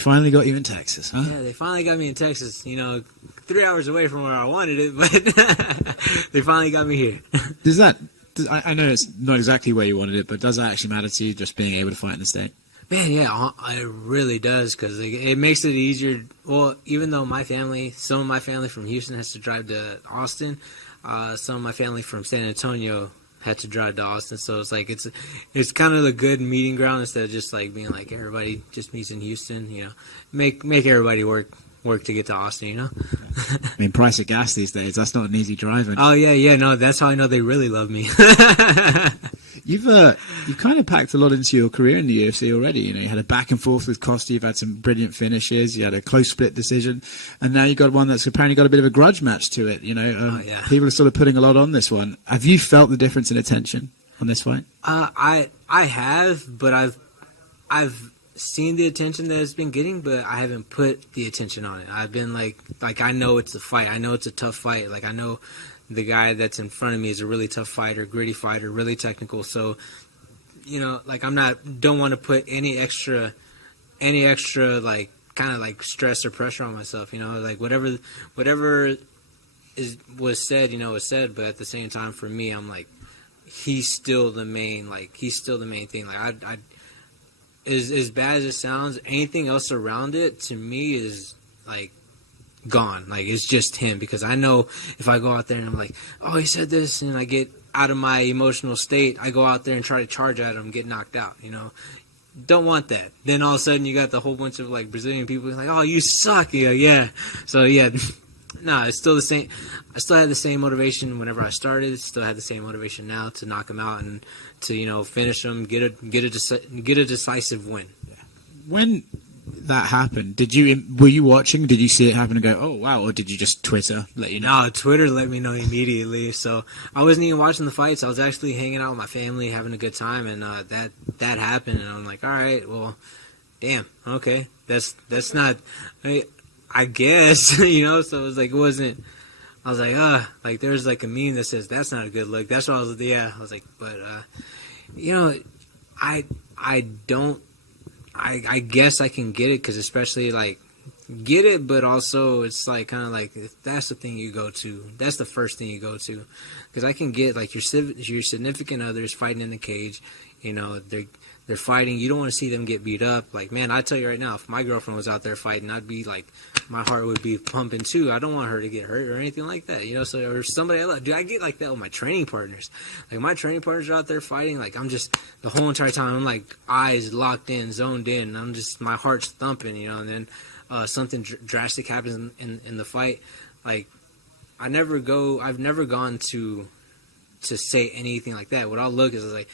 Finally got you in Texas, huh? Yeah, they finally got me in Texas. 3 hours away from where I wanted it, but they finally got me here. I know it's not exactly where you wanted it, but does that actually matter to you, just being able to fight in the state? Man, yeah, it really does, because it makes it easier. Well, even though some of my family from Houston has to drive to Austin, some of my family from San Antonio had to drive to Austin, so it's like it's kind of a good meeting ground instead of just like being like everybody just meets in Houston. Make everybody work to get to Austin. I mean, price of gas these days, that's not an easy drive. Oh yeah, no, that's how I know they really love me. You've kind of packed a lot into your career in the UFC already. You had a back and forth with Costa. You've had some brilliant finishes. You had a close split decision, and now you've got one that's apparently got a bit of a grudge match to it. Yeah. People are sort of putting a lot on this one. Have you felt the difference in attention on this fight? I have, but I've seen the attention that it's been getting, but I haven't put the attention on it. I've been like I know it's a fight. I know it's a tough fight. Like I know the guy that's in front of me is a really tough fighter, gritty fighter, really technical. So, don't want to put any extra like kind of like stress or pressure on myself. Like whatever was said, was said. But at the same time, for me, I'm like, he's still the main thing. Like I as bad as it sounds, anything else around it to me is like gone. Like it's just him, because I know if I go out there and I'm like, oh, he said this, and I get out of my emotional state, I go out there and try to charge at him, get knocked out. Don't want that. Then all of a sudden you got the whole bunch of like Brazilian people like, oh, you suck. Yeah. So yeah, no, it's still the same. I still had the same motivation whenever I started. Still had the same motivation now to knock him out and to finish him, get a decisive win. When that happened, were you watching? Did you see it happen and go, oh wow, or did you just Twitter let you know? No, Twitter let me know immediately. So I wasn't even watching the fights. I was actually hanging out with my family, having a good time, and that happened, and I'm like, all right, well, damn, okay, that's not, I guess, So it was like, it wasn't. I was like, there's like a meme that says that's not a good look. That's what I was. Yeah, I was like, but I don't. I guess I can get it, because especially like get it, but also it's like kind of like that's the thing you go to. That's the first thing you go to, because I can get like your significant others fighting in the cage. They're fighting. You don't want to see them get beat up. Like, man, I tell you right now, if my girlfriend was out there fighting, I'd be like, my heart would be pumping too. I don't want her to get hurt or anything like that. So or somebody else. Dude, I get like that with my training partners. Like my training partners are out there fighting. Like I'm just the whole entire time I'm like eyes locked in, zoned in. And I'm just my heart's thumping. And then something drastic happens in the fight. Like I've never gone to say anything like that. What I'll look is like,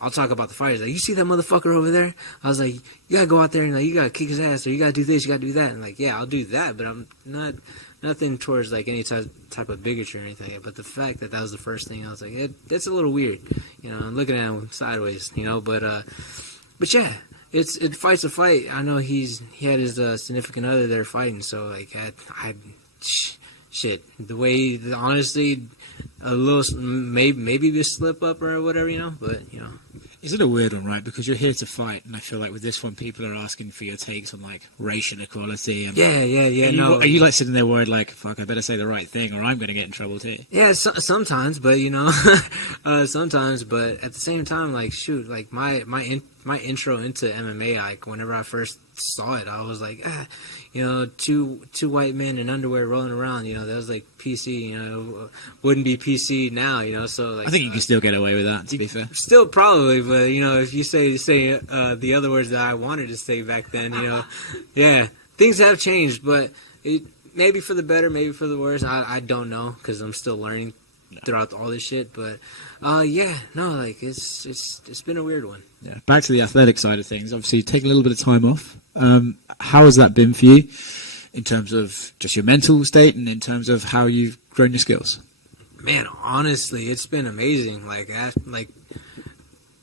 I'll talk about the fighters. Like, you see that motherfucker over there? I was like, you gotta go out there and like, you gotta kick his ass, or you gotta do this, you gotta do that. And like, yeah, I'll do that, but I'm not nothing towards like any type of bigotry or anything. But the fact that was the first thing, I was like, that's a little weird. I'm looking at him sideways. But yeah, it fights a fight. I know he had his significant other there fighting, so like shit. The way, honestly, a little maybe a slip up or whatever, but Is it a weird one, right? Because you're here to fight, and I feel like with this one, people are asking for your takes on like racial equality. And Are you like sitting there worried, like, fuck, I better say the right thing, or I'm going to get in trouble too? Yeah, sometimes, but sometimes, but at the same time, like, shoot, like my intro into MMA, like whenever I first saw it, I was like, two white men in underwear rolling around, that was like PC, wouldn't be PC now, so like. I think you can still get away with that, to be fair. Still probably, but if you say the other words that I wanted to say back then, yeah, things have changed, but it maybe for the better, maybe for the worse. I don't know, because I'm still learning throughout all this shit, but like it's been a weird one. Yeah. Back to the athletic side of things. Obviously, you've taken a little bit of time off. How has that been for you in terms of just your mental state and in terms of how you've grown your skills? Man, honestly, it's been amazing. Like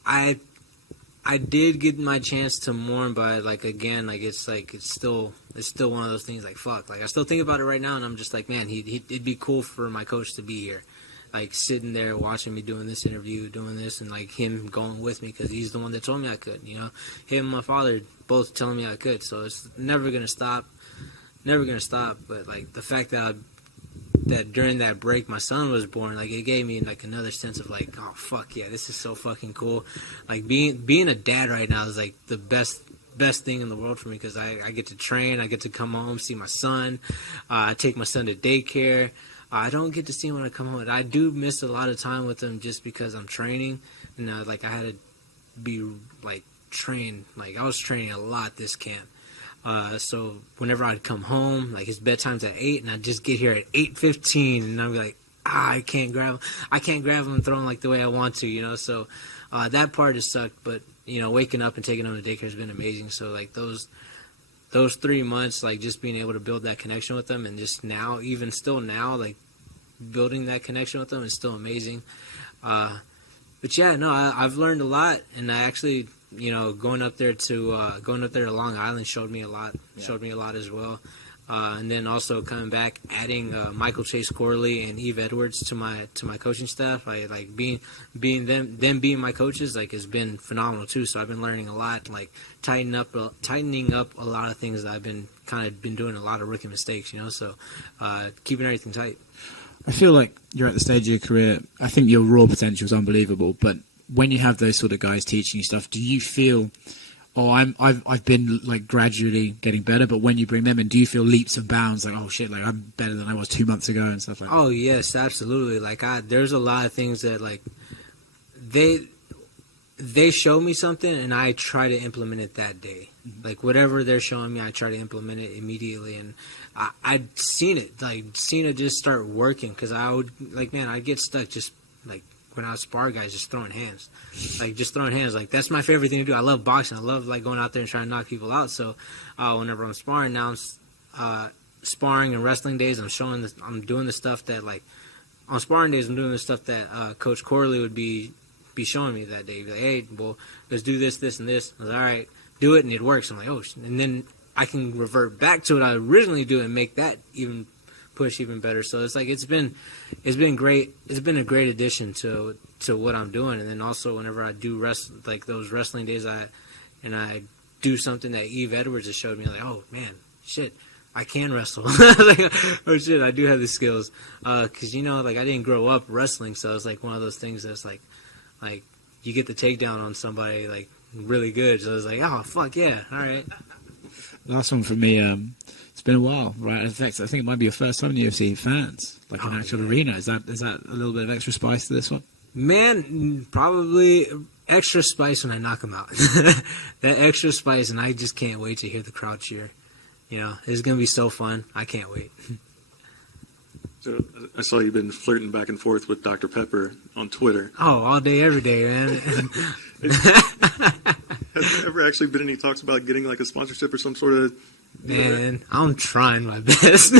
I did get my chance to mourn, but like again, like it's still one of those things. Like fuck, like I still think about it right now, and I'm just like, man, it'd be cool for my coach to be here. like sitting there watching me doing this interview, doing this, and like him going with me because he's the one that told me I could. You know, him and my father both telling me I could. So it's never gonna stop, never gonna stop. But like the fact that that during that break my son was born, like it gave me like another sense of like, oh fuck yeah, this is so fucking cool. Like being a dad right now is like the best thing in the world for me because I get to train, I get to come home, see my son, I take my son to daycare. I don't get to see him when I come home. I do miss a lot of time with him just because I'm training, and like I had to be like trained. Like I was training a lot this camp. So whenever I'd come home, like his bedtime's at 8, and I'd just get here at 8:15, and I'd be like, I can't grab him and throw him like the way I want to, you know. So that part has sucked, but you know, waking up and taking him to daycare has been amazing. So like those 3 months, like just being able to build that connection with them, and just now, even still now, like building that connection with them is still amazing. But yeah, no, I've learned a lot, and I actually, you know, going up there to Long Island showed me a lot as well. And then also coming back, adding Michael Chase Corley and Eve Edwards to my coaching staff. I like being being my coaches, like has been phenomenal too. So I've been learning a lot, like tightening up a lot of things that I've been doing a lot of rookie mistakes, you know. So keeping everything tight. I feel like you're at the stage of your career. I think your raw potential is unbelievable, but when you have those sort of guys teaching you stuff, do you feel, I've been like gradually getting better, but when you bring them in, do you feel leaps and bounds, like, oh shit, like I'm better than I was 2 months ago and stuff like that? Oh yes, absolutely. Like there's a lot of things that like they show me something and I try to implement it that day. Mm-hmm. Like whatever they're showing me, I try to implement it immediately. And I'd seen it just start working, because I would like, man, I'd get stuck just like when I was spar guys, just throwing hands. Like that's my favorite thing to do. I love boxing. I love like going out there and trying to knock people out. So whenever I'm sparring now, I'm sparring and wrestling days, I'm doing the stuff that like on sparring days, I'm doing the stuff that Coach Corley would be showing me that day. He'd be like, hey, well, let's do this, this, and this. I was like, all right, do it, and it works. I'm like, oh, and then I can revert back to what I originally do and make that even push even better. So it's like it's been great. It's been a great addition to what I'm doing. And then also whenever I do like those wrestling days, I do something that Eve Edwards has showed me, like, oh man, shit, I can wrestle. Like, oh shit, I do have the skills. Because you know, like I didn't grow up wrestling, so it's like one of those things that's like you get the takedown on somebody like really good. So it's like, oh fuck yeah, all right. Last one for me. It's been a while, right? In fact, I think it might be your first time in UFC fans, like an actual arena. Is that a little bit of extra spice to this one? Man, probably extra spice when I knock them out. That extra spice, and I just can't wait to hear the crowd cheer. You know, it's gonna be so fun. I can't wait. So I saw you've been flirting back and forth with Dr. Pepper on Twitter. Oh, all day, every day, man. Has there ever actually been any talks about getting like a sponsorship or some sort of? Man, I'm trying my best.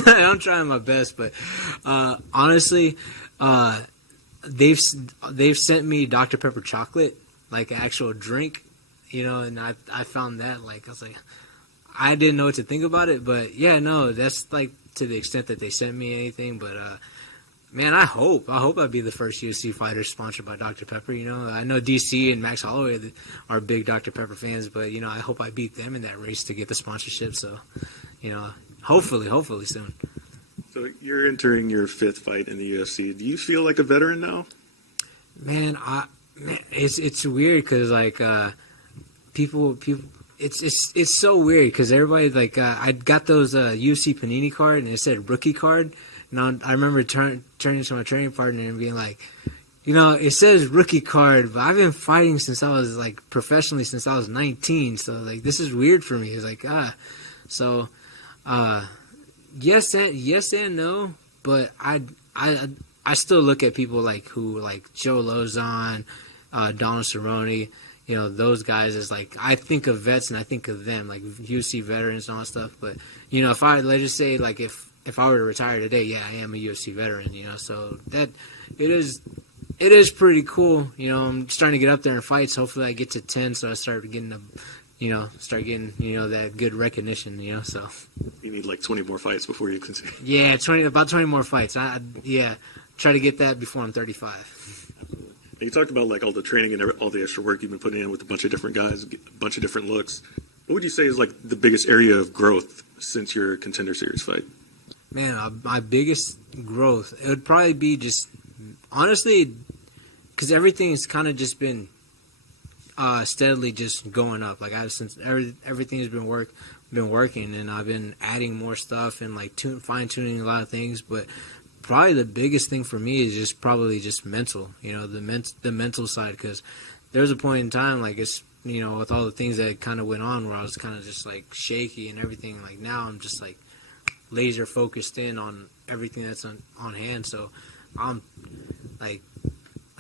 But honestly, they've sent me Dr. Pepper chocolate, like an actual drink, you know, and I found that, like, I was like, I didn't know what to think about it, but yeah, no, that's like to the extent that they sent me anything. But man, I hope I'd be the first UFC fighter sponsored by Dr. Pepper. You know, I know DC and Max Holloway are big Dr. Pepper fans, but you know, I hope I beat them in that race to get the sponsorship. So, you know, hopefully soon. So you're entering your 5th fight in the UFC. Do you feel like a veteran now? Man, it's weird because like people. It's so weird because everybody, like, I got those UFC Panini card and it said rookie card. And I remember turning to my training partner and being like, you know, it says rookie card, but I've been fighting since I was, like, professionally since I was 19. So, like, this is weird for me. It's like, So, yes and no, but I still look at people like Joe Lozon, Donald Cerrone, you know, those guys as like, I think of vets and I think of them, like UFC veterans and all that stuff. But, you know, let's just say, like, if I were to retire today, yeah, I am a UFC veteran, you know, so that it is pretty cool. You know, I'm starting to get up there in fights. Hopefully I get to 10, so I start getting that good recognition, you know, so. You need like 20 more fights before you can see. Yeah, about 20 more fights. Yeah. try to get that before I'm 35. You talked about like all the training and all the extra work you've been putting in with a bunch of different guys, a bunch of different looks. What would you say is like the biggest area of growth since your Contender Series fight? Man, my biggest growth, it would probably be just, honestly, because everything's kind of just been steadily just going up. Like since everything has been working, and I've been adding more stuff and like fine tuning a lot of things. But probably the biggest thing for me is just probably just mental. You know, the mental side, because there was a point in time like it's, you know, with all the things that kind of went on where I was kind of just like shaky and everything. Like now I'm just like laser focused in on everything that's on hand. So I'm like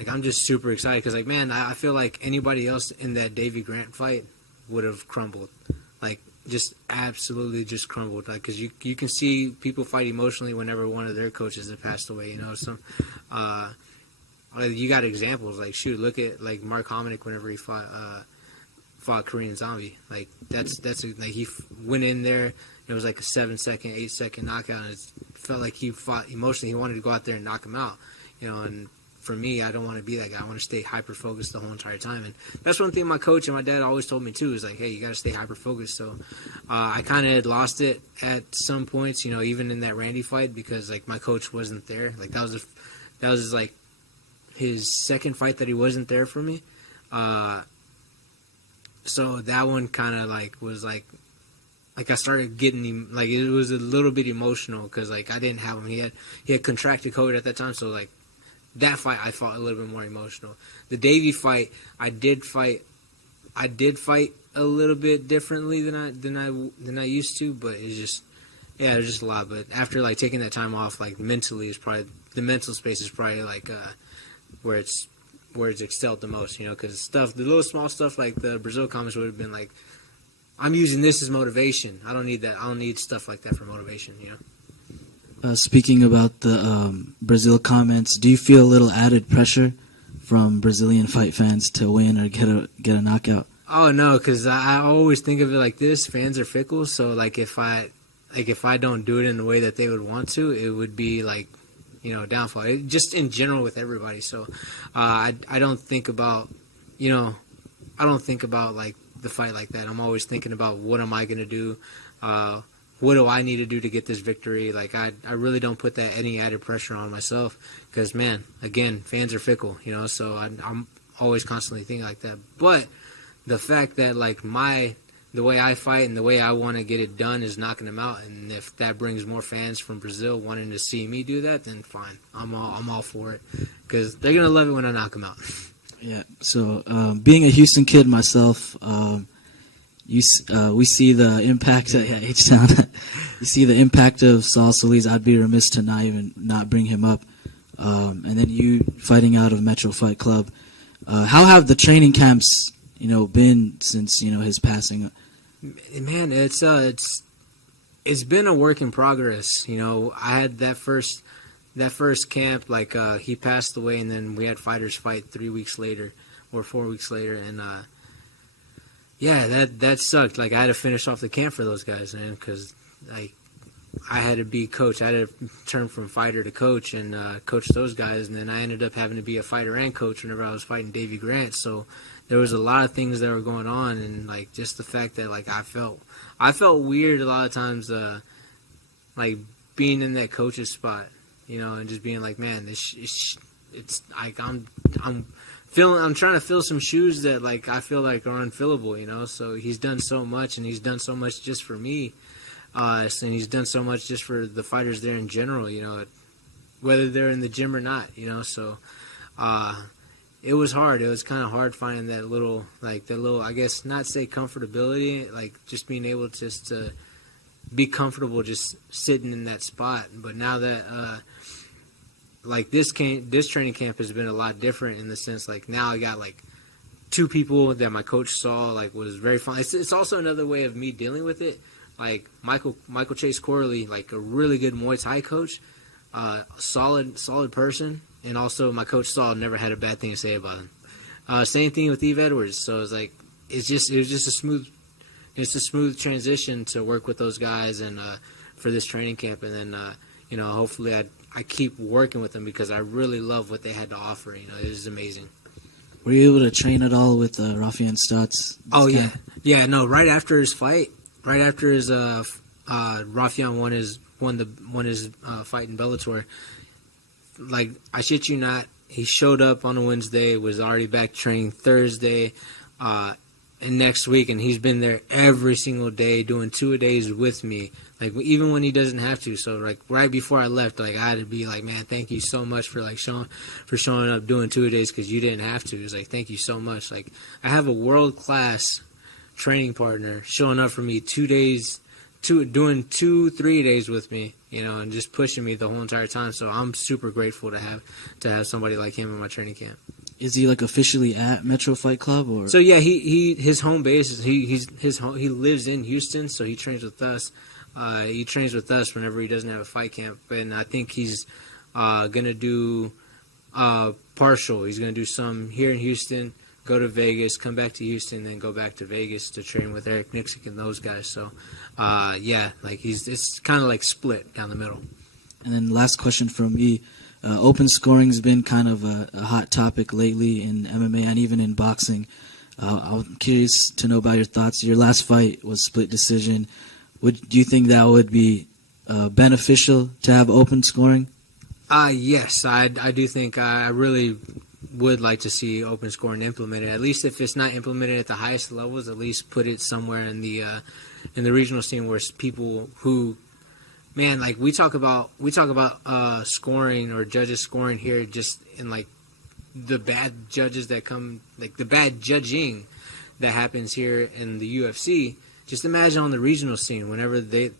I'm just super excited because, like, man, I feel like anybody else in that Davy Grant fight would have crumbled. Like, just absolutely just crumbled. Like, because you can see people fight emotionally whenever one of their coaches have passed away, you know. So, you got examples. Like, shoot, look at, like, Mark Hominick whenever he fought Korean Zombie. Like, like, he went in there. It was like a 7-second, 8-second knockout, and it felt like he fought emotionally. He wanted to go out there and knock him out, you know, and for me, I don't want to be that guy. I want to stay hyper-focused the whole entire time. And that's one thing my coach and my dad always told me, too, is like, hey, you got to stay hyper-focused. So I kind of had lost it at some points, you know, even in that Randy fight because, like, my coach wasn't there. Like, that was like, his second fight that he wasn't there for me. So that one kind of, like, was, like I started getting, like, it was a little bit emotional because, like, I didn't have him. He had contracted COVID at that time, so, like, that fight I fought a little bit more emotional. The Davey fight, I did fight a little bit differently than I used to, but it's just, yeah, there's just a lot. But after like taking that time off, like mentally is probably the mental space is probably like where it's excelled the most, you know, because the little small stuff like the Brazil comments would have been like, I'm using this as motivation. I don't need that. I don't need stuff like that for motivation, you know. Speaking about the Brazil comments, do you feel a little added pressure from Brazilian fight fans to win or get a knockout? Oh no, because I always think of it like this: fans are fickle. So like if I don't do it in the way that they would want to, it would be like, you know, downfall. Just in general with everybody. So I don't think about, you know, I don't think about like the fight like that. I'm always thinking about what am I going to do. What do I need to do to get this victory? Like, I really don't put that any added pressure on myself because, man, again, fans are fickle, you know, so I'm always constantly thinking like that. But the fact that, like, the way I fight and the way I want to get it done is knocking them out, and if that brings more fans from Brazil wanting to see me do that, then fine. I'm all for it because they're going to love it when I knock them out. Yeah, so being a Houston kid myself, we see the impact. H-Town. You see the impact of Saul Solis. I'd be remiss to not bring him up. And then you fighting out of Metro Fight Club. How have the training camps, you know, been since, you know, his passing? Man, it's been a work in progress. You know, I had that first camp. Like he passed away, and then we had fighters fight 3 weeks later or 4 weeks later, and. Yeah, that sucked. Like, I had to finish off the camp for those guys, man, because like I had to be coach. I had to turn from fighter to coach and coach those guys, and then I ended up having to be a fighter and coach whenever I was fighting Davy Grant. So there was a lot of things that were going on, and like just the fact that like I felt weird a lot of times, like being in that coach's spot, you know, and just being like, man, it's like I'm trying to fill some shoes that like I feel like are unfillable, you know. So he's done so much, and he's done so much just for me, and he's done so much just for the fighters there in general, you know, whether they're in the gym or not, you know. So it was hard. It was kind of hard finding that little, I guess, not say comfortability, like just being able just to be comfortable just sitting in that spot. But now that like this training camp has been a lot different in the sense like now I got like 2 people that my coach saw like was very fun. It's also another way of me dealing with it. Like Michael Chase Corley, like a really good Muay Thai coach, solid person, and also my coach Saul never had a bad thing to say about him. Same thing with Eve Edwards. So it was like it was just a smooth transition to work with those guys and for this training camp, and then you know, hopefully I keep working with them because I really love what they had to offer. You know, it was amazing. Were you able to train at all with Rafian Stutz? Oh yeah. No, right after his fight, Rafian won his fight in Bellator. Like, I shit you not, he showed up on a Wednesday, was already back training Thursday, and next week, and he's been there every single day doing 2-a-days with me. Like, even when he doesn't have to. So, like, right before I left, like, I had to be like, man, thank you so much for showing up doing 2-a-days because you didn't have to. It was like, thank you so much. Like, I have a world-class training partner showing up for me 2 days, doing 2-3 days with me, you know, and just pushing me the whole entire time. So I'm super grateful to have somebody like him in my training camp. Is he like officially at Metro Fight Club, or? So yeah, his home base is he lives in Houston, so he trains with us. He trains with us whenever he doesn't have a fight camp, and I think he's gonna do partial. He's gonna do some here in Houston, go to Vegas, come back to Houston, then go back to Vegas to train with Eric Nixick and those guys. So yeah, like it's kind of like split down the middle. And then last question from me. Open scoring has been kind of a hot topic lately in MMA and even in boxing. I'm curious to know about your thoughts. Your last fight was split decision. Do you think that would be beneficial to have open scoring? Yes, I do think I really would like to see open scoring implemented. At least if it's not implemented at the highest levels, at least put it somewhere in the regional scene where people who, man, like we talk about scoring or judges scoring here just in like the bad judges that come, like the bad judging that happens here in the UFC. Just imagine on the regional scene whenever they're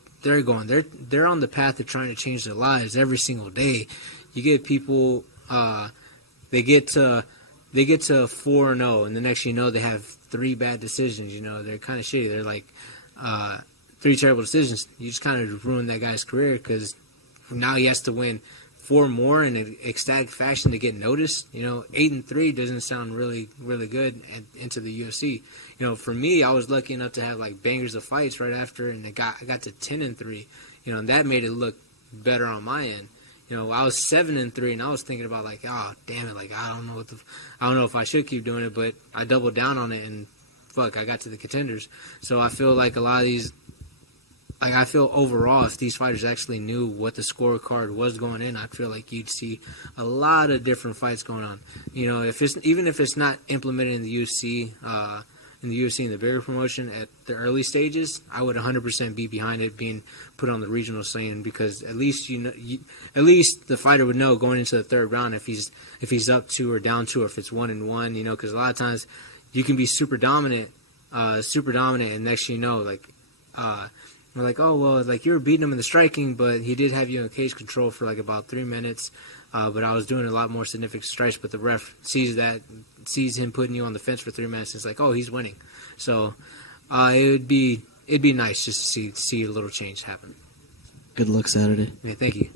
on the path of trying to change their lives every single day. You get people they get to 4-0, and the next you know they have 3 bad decisions. You know, they're kind of shitty. They're like 3 terrible decisions. You just kind of ruin that guy's career because now he has to win 4 more in an ecstatic fashion to get noticed. You know, 8-3 doesn't sound really, really good into the UFC. You know, for me, I was lucky enough to have like bangers of fights right after, and I got to 10-3. You know, and that made it look better on my end. You know, I was 7-3, and I was thinking about like, oh damn it, like I don't know if I should keep doing it, but I doubled down on it, and fuck, I got to the contenders. So I feel like a lot of these. Like, I feel overall, if these fighters actually knew what the scorecard was going in, I feel like you'd see a lot of different fights going on. You know, even if it's not implemented in the UFC, and the bigger promotion at the early stages, I would 100% be behind it being put on the regional scene because at least at least the fighter would know going into the 3rd round if he's up 2 or down 2, or if it's 1-1. You know, because a lot of times you can be super dominant, and next you know, like. We're like, oh, well, like you were beating him in the striking, but he did have you in cage control for like about 3 minutes. But I was doing a lot more significant strikes, but the ref sees him putting you on the fence for 3 minutes. It's like, oh, he's winning. So it'd be nice just to see a little change happen. Good luck Saturday. Yeah, thank you.